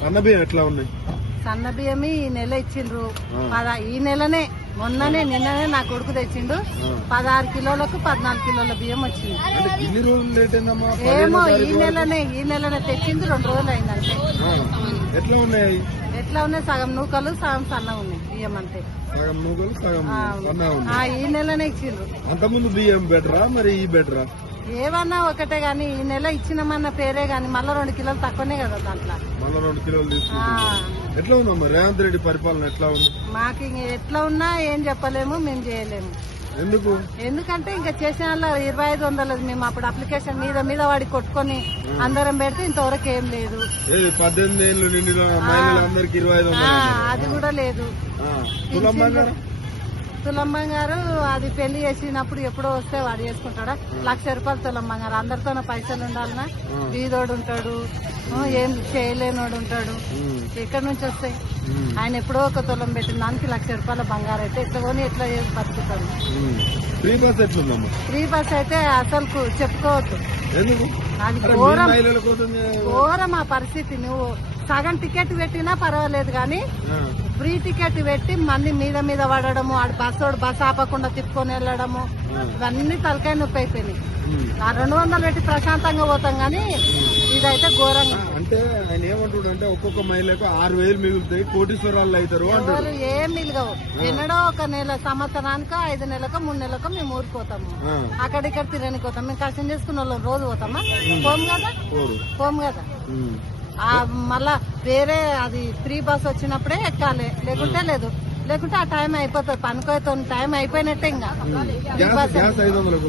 సన్న బియ్యం ఎట్లా ఉన్నాయి? సన్న బియ్యం ఈ నెల ఇచ్చిండ్రు. ఈ నెలనే మొన్ననే నిన్ననే నా కొడుకు తెచ్చిండు. 16 కిలోలకు 14 కిలోల బియ్యం వచ్చింది. ఏమో ఈ నెలనే తెచ్చింది. 2 రోజులు అయిందంటే. ఎట్లా ఉన్నాయి? సగం నూకలు సగం సన్న ఉన్నాయి బియ్యం అంటే. సగం నూకలు సగం సన్న. ఈ నెలనే ఇచ్చిండ్రు. అంతకుముందు బియ్యం బెటరా మరి ఈ బెటరా? ఏమన్నా ఒకటే గాని ఈ నెల ఇచ్చినామన్న పేరే గాని మళ్ళా 2 కిలోలు తక్కువనే కదా దాంట్లో. మళ్ళా 2 కిలోలు తీసుకుంటాం. ఎట్లా ఉందమ్మా రేవంత్ రెడ్డి పరిపాలన ఎట్లా ఉంది? మాకు ఎట్లా ఉన్నా ఏం చెప్పలేము, మేము చేయలేము. ఎందుకంటే ఇంకా చేసిన వాళ్ళ 2500 మేము అప్పుడు అప్లికేషన్ మీద వాడి కొట్టుకొని అందరం పెడితే ఇంతవరకు ఏం లేదు. 18 ఏళ్ళు నిండిన మహిళలందరికీ 2500 అది కూడా లేదు. తులం బంగారు అది పెళ్లి చేసినప్పుడు ఎప్పుడో వస్తే వాడు చేసుకుంటాడా? 1,00,000 రూపాయలు తులం బంగారు. అందరితోనే పైసలు ఉండాలన్నా. బీదోడు ఉంటాడు, ఏం చేయలేనోడు ఉంటాడు. ఎక్కడి నుంచి వస్తాయి? ఆయన ఎప్పుడో ఒక తులం పెట్టిన దానికి 1,00,000 రూపాయల బంగారు అయితే ఎట్లా కొని ఎట్లా బతుకుతాడు? ఫ్రీ బస్ అయితే అసలు చెప్పుకోవద్దు. అది ఘోరం ఆ పరిస్థితి. నువ్వు సగం టికెట్ పెట్టినా పర్వాలేదు గాని ఫ్రీ టికెట్ పెట్టి మంది మీద పడడము, బస్ ఆపకుండా తిప్పుకొని వెళ్ళడము, ఇవన్నీ తలకాయ నొప్పి అయిపోయినాయి. 200 పెట్టి ప్రశాంతంగా పోతాం గానీ ఇదైతే ఘోరంగా. అంటే ఆయన ఏమంటాడు అంటే ఒక్కొక్క మహిళకు 6,000 మిగులుతాయి, కోటీశ్వరాలు అవుతారు అంటారు. ఏం మిగలవు. ఎన్నడో ఒక నెల సంవత్సరానికి 5 నెలలకు 3 నెలలకు మేము ఊరిపోతాము. అక్కడిక్కడ తిరగనికి పోతాం. మేము కష్టం చేసుకున్న వాళ్ళం రోజు పోతామా? పోము కదా. మళ్ళా వేరే అది ఫ్రీ బస్ వచ్చినప్పుడే ఎక్కాలి, లేకుంటే లేదు. లేకుంటే ఆ టైం అయిపోతుంది. పనుకోతో టైం అయిపోయినట్టే. ఇంకా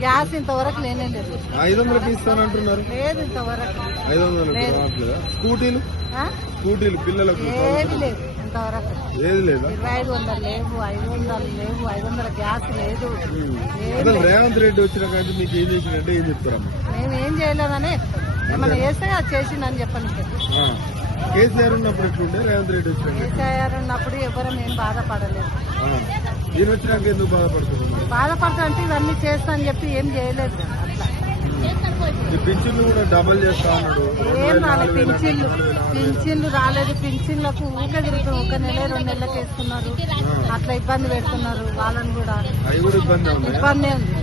గ్యాస్ ఇంతవరకు లేనే లేదు. 500 ఇస్తానంటున్నారు. లేదు ఇంతవరకు. 500 స్కూటీలు పిల్లలకు ఏది లేదు ఇంతవరకు. ఏది లేదా? 2500 లేవు, 500 లేవు, 500 గ్యాస్ లేదు. రేవంత్ రెడ్డి వచ్చిన కానీ మీకు ఏం చేసిందంటే ఏం చెప్తారమ్మా? మేమేం చేయలేదని ఏమన్నా చేస్తే అది చేసిందని చెప్పండి. కేసీఆర్ ఉన్నప్పుడు ఎట్లుండే? రేవంత్ రెడ్డి వచ్చిన కేసీఆర్ ఉన్నప్పుడు ఎవరం ఏం బాధపడలేదు. ఈయన వచ్చినాక ఎందుకు బాధపడుతున్నారు? బాధపడతా అంటే ఇవన్నీ చేస్తా అని చెప్పి ఏం చేయలేదు. పింఛన్లు కూడా డబల్ చేస్తా ఉన్నాడు. ఏం రాలేదు పింఛన్లు రాలేదు. పింఛన్లకు ఊకే తిరుగుతాం. 1 నెల 2 నెలలకు వేసుకున్నారు. అట్లా ఇబ్బంది పెడుతున్నారు వాళ్ళని కూడా. అవి కూడా ఇబ్బంది ఉంది.